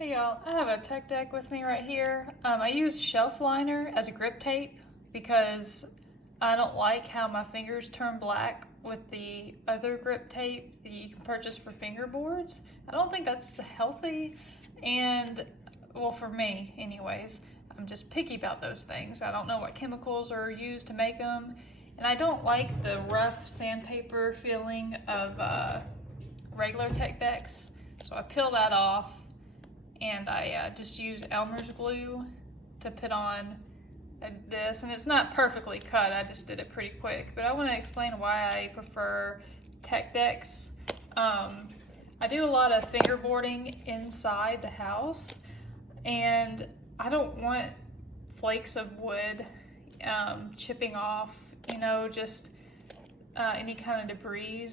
Hey y'all, I have a tech deck with me right here. I use shelf liner as a grip tape because I don't like how my fingers turn black with the other grip tape that you can purchase for fingerboards. I don't think that's healthy, and well, for me anyways, I'm just picky about those things. I don't know what chemicals are used to make them, and I don't like the rough sandpaper feeling of regular tech decks, so I peel that off. And I just use Elmer's glue to put on this, and it's not perfectly cut, I just did it pretty quick, but I want to explain why I prefer tech decks. I do a lot of fingerboarding inside the house, and I don't want flakes of wood chipping off, just any kind of debris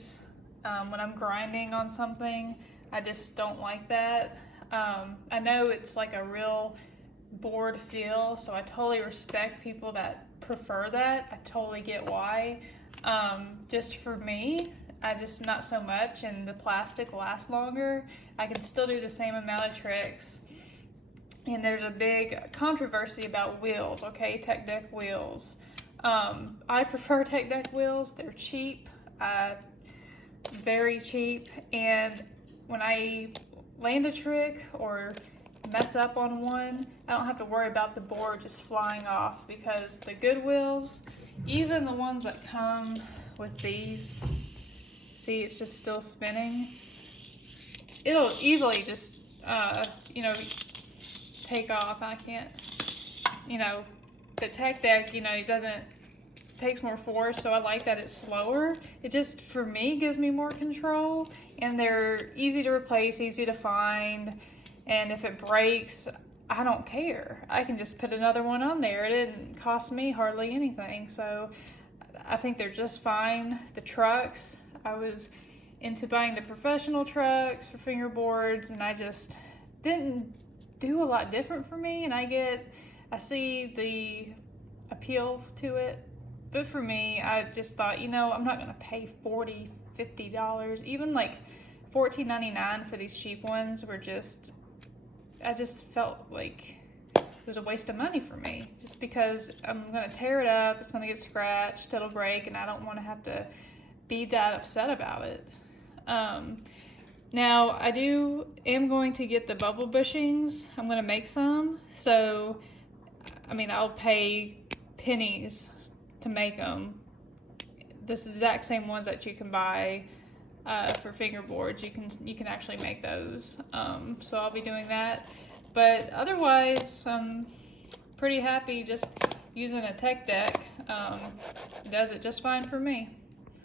when I'm grinding on something. I just don't like that. I know it's like a real board feel, so I totally respect people that prefer that. I totally get why. Just for me, I just not so much, and the plastic lasts longer. I can still do the same amount of tricks. And there's a big controversy about wheels, okay? Tech deck wheels. I prefer tech deck wheels. They're cheap, very cheap, and when I land a trick or mess up on one, I don't have to worry about the board just flying off, because the good wheels, even the ones that come with these, see it's just still spinning, it'll easily just take off. I can't, the tech deck, it takes more force, so I like that it's slower. It just, for me, gives me more control, and they're easy to replace, easy to find, and if it breaks, I don't care. I can just put another one on there. It didn't cost me hardly anything, so I think they're just fine. The trucks, I was into buying the professional trucks for fingerboards, and I just didn't do a lot different for me, and I see the appeal to it. But for me, I just thought, I'm not going to pay $40, $50, even like $14.99 for these cheap ones I just felt like it was a waste of money for me, just because I'm going to tear it up, it's going to get scratched, it'll break, and I don't want to have to be that upset about it. Now, am going to get the bubble bushings. I'm going to make some, so, I'll pay pennies to make them. This exact same ones that you can buy for fingerboards. You can actually make those. So I'll be doing that. But otherwise, I'm pretty happy just using a tech deck. It does it just fine for me.